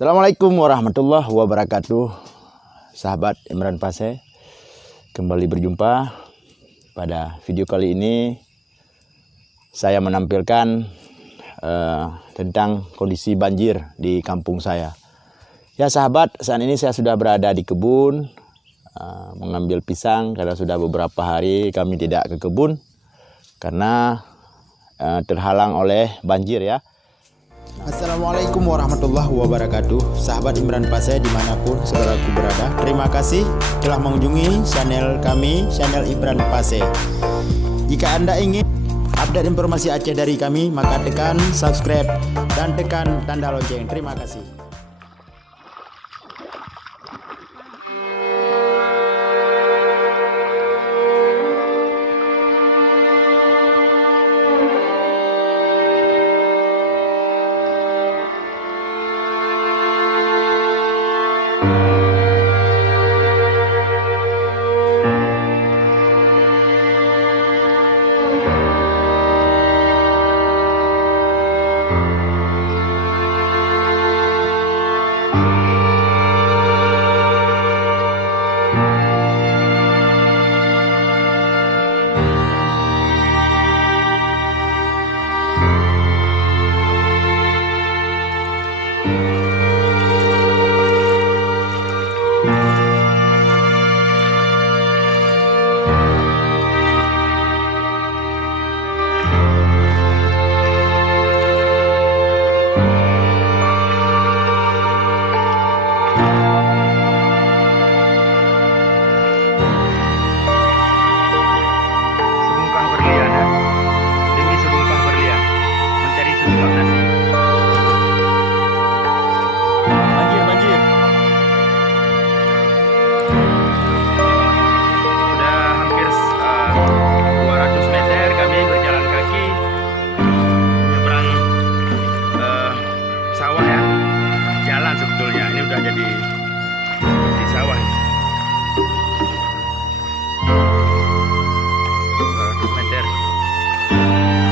Assalamualaikum warahmatullahi wabarakatuh. Sahabat Imran Pase, kembali berjumpa. Pada video kali ini saya menampilkan tentang kondisi banjir di kampung saya. Ya sahabat, saat ini saya sudah berada di kebun mengambil pisang karena sudah beberapa hari kami tidak ke kebun karena terhalang oleh banjir ya. Assalamualaikum warahmatullahi wabarakatuh. Sahabat Imran Pase dimanapun saudaraku berada, terima kasih telah mengunjungi channel kami, channel Imran Pase. Jika Anda ingin update informasi Aceh dari kami, maka tekan subscribe dan tekan tanda lonceng. Terima kasih. Sebetulnya ini udah jadi di sawah ini. 200 meter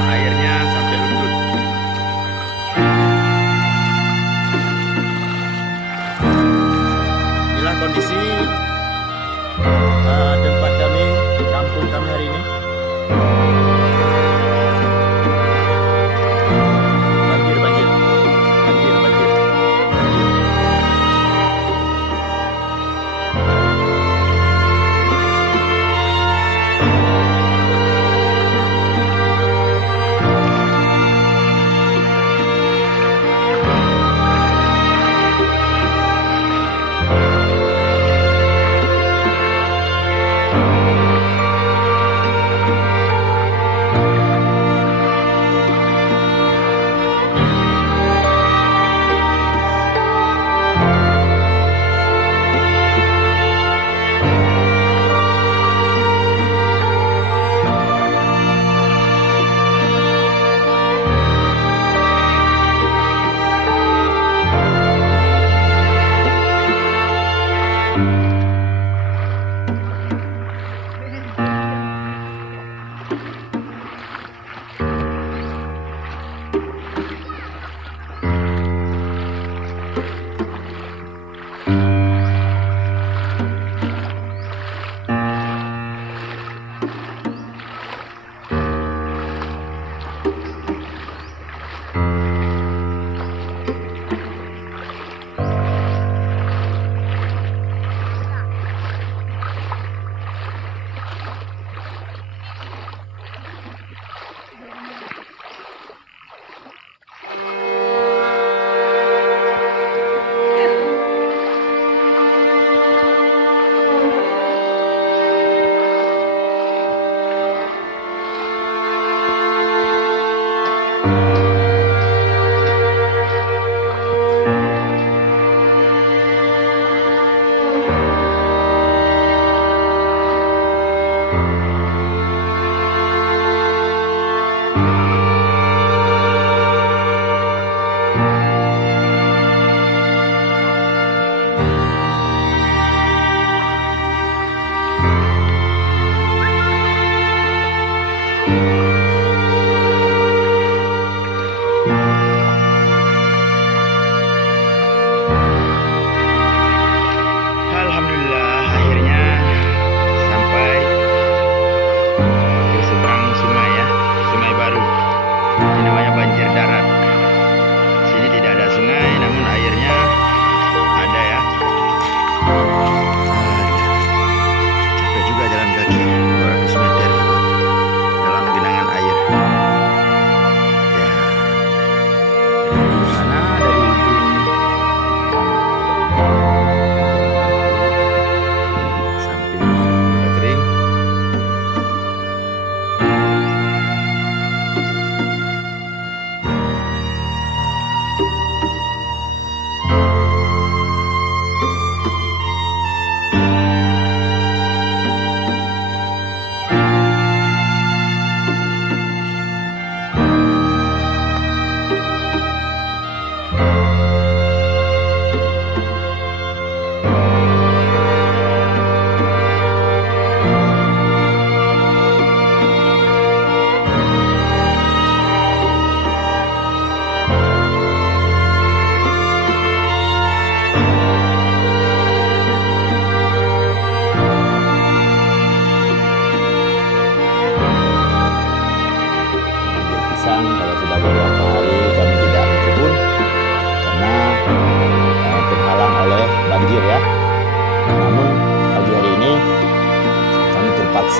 airnya sampai lutut. Inilah kondisi tempat kami, kampung kami hari ini.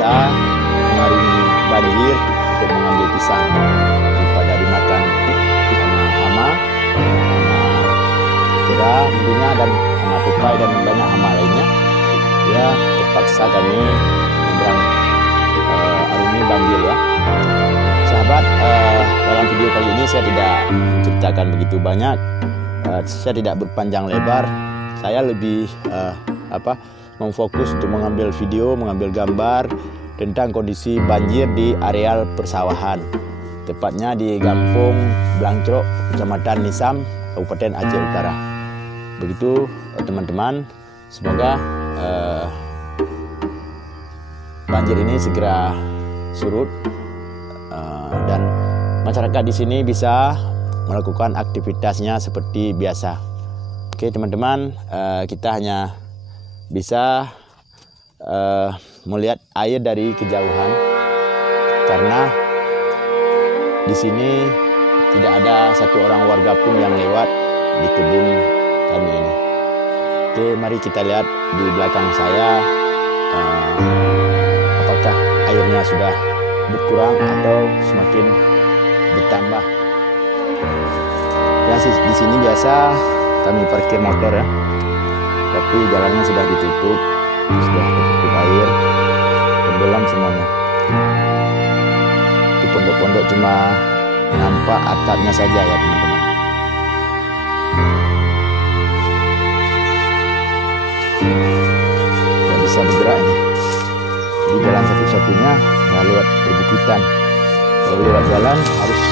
bisa mengarungi banjir untuk mengambil pisang daripada dimakan sama hama kera tentunya, dan hama tupai dan banyak hama lainnya. Ya, terpaksa kami menyeberang arungi banjir ya. Sahabat, dalam video kali ini saya tidak menceritakan begitu banyak, saya tidak berpanjang lebar, saya lebih memfokus untuk mengambil video, mengambil gambar tentang kondisi banjir di areal persawahan, tepatnya di Kampung Blangcrok, Kecamatan Nisam, Kabupaten Aceh Utara. Begitu teman-teman, semoga banjir ini segera surut dan masyarakat di sini bisa melakukan aktivitasnya seperti biasa. Oke teman-teman, kita hanya bisa melihat air dari kejauhan karena di sini tidak ada satu orang warga pun yang lewat di kebun kami ini. Oke, mari kita lihat di belakang saya apakah airnya sudah berkurang atau semakin bertambah. Ya, di sini biasa kami parkir motor ya, tapi jalannya sudah ditutup, sudah tertutup air, tenggelam semuanya. Di pondok-pondok cuma nampak atapnya saja ya teman-teman. Tidak bisa bergerak ini. Di jalan satu-satunya ya lewat perbukitan. Kalau lewat jalan harus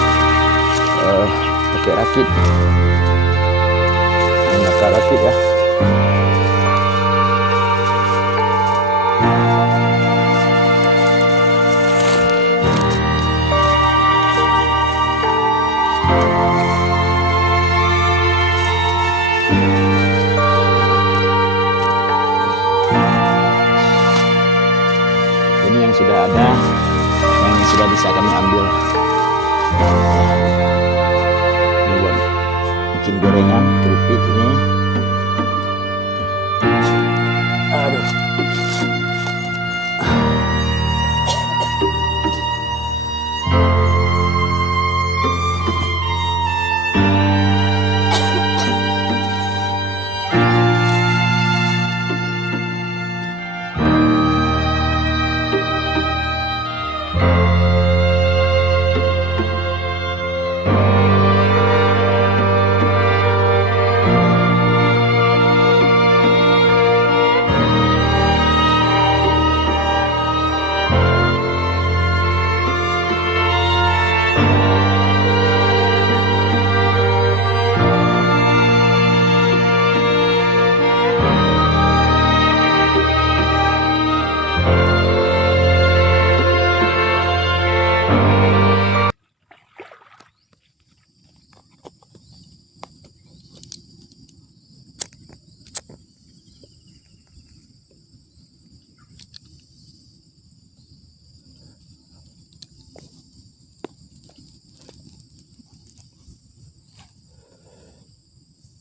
pakai rakit, menggunakan rakit ya. Ini yang sudah ada, yang sudah bisa kami ambil. Ini buat bikin gorengan, keripik ini. Aduh.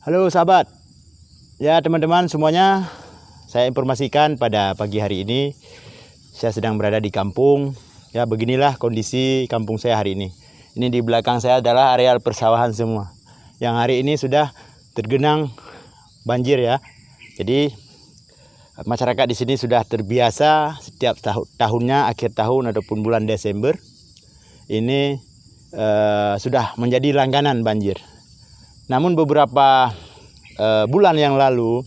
Halo sahabat, ya teman-teman semuanya, saya informasikan pada pagi hari ini saya sedang berada di kampung. Ya beginilah kondisi kampung saya hari ini. Ini di belakang saya adalah areal persawahan semua, yang hari ini sudah tergenang banjir ya. Jadi masyarakat di sini sudah terbiasa setiap tahunnya akhir tahun ataupun bulan Desember ini sudah menjadi langganan banjir. Namun beberapa bulan yang lalu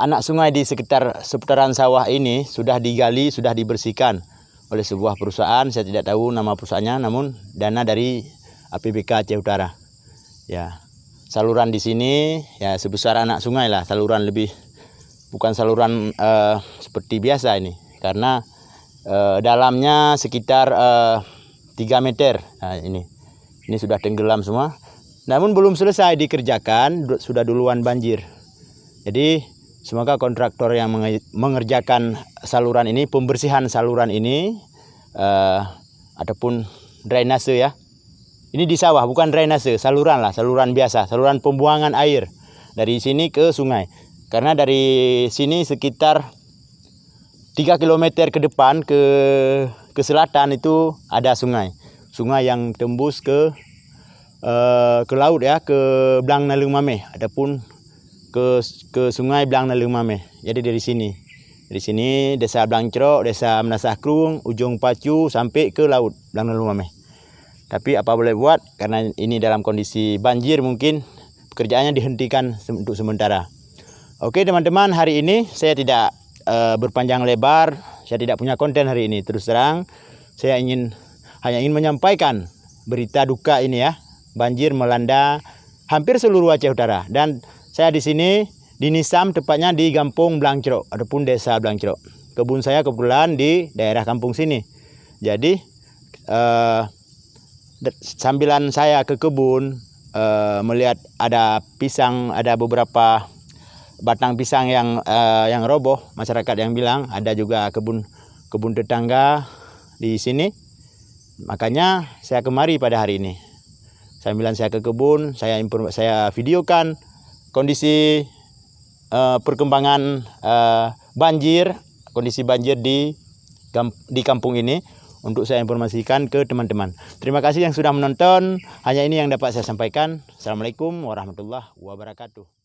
anak sungai di seputaran sawah ini sudah digali, sudah dibersihkan oleh sebuah perusahaan. Saya tidak tahu nama perusahaannya, namun dana dari APBK Aceh Utara. Ya, saluran di sini ya sebesar anak sungai lah, saluran lebih, bukan saluran seperti biasa ini, karena dalamnya sekitar 3 meter. Nah, ini sudah tenggelam semua. Namun belum selesai dikerjakan, sudah duluan banjir. Jadi semoga kontraktor yang mengerjakan saluran ini, pembersihan saluran ini, ataupun drainase ya. Ini di sawah, bukan drainase, saluran lah, saluran biasa, saluran pembuangan air dari sini ke sungai. Karena dari sini sekitar 3 kilometer ke depan ke selatan itu ada sungai. Sungai yang tembus ke laut ya, ke Blang Nalung Mameh, adapun ke sungai Blang Nalung Mameh. Jadi dari sini desa Blang Cerok, desa Menasah Krung, ujung Pacu sampai ke laut Blang Nalung Mameh. Tapi apa boleh buat, karena ini dalam kondisi banjir, mungkin pekerjaannya dihentikan untuk sementara. Oke teman-teman, hari ini saya tidak berpanjang lebar, saya tidak punya konten hari ini. Terus terang, saya hanya ingin menyampaikan berita duka ini ya. Banjir melanda hampir seluruh Aceh Utara, dan saya di sini di Nisam, tepatnya di Kampung Blang Cerok, adapun desa Blang Cerok. Kebun saya kebetulan di daerah kampung sini. Jadi sambilan saya ke kebun, melihat ada pisang, ada beberapa batang pisang yang roboh. Masyarakat yang bilang ada juga kebun tetangga di sini. Makanya saya kemari pada hari ini. Sambilan saya ke kebun, saya videokan kondisi perkembangan kondisi banjir di kampung ini untuk saya informasikan ke teman-teman. Terima kasih yang sudah menonton. Hanya ini yang dapat saya sampaikan. Assalamualaikum warahmatullahi wabarakatuh.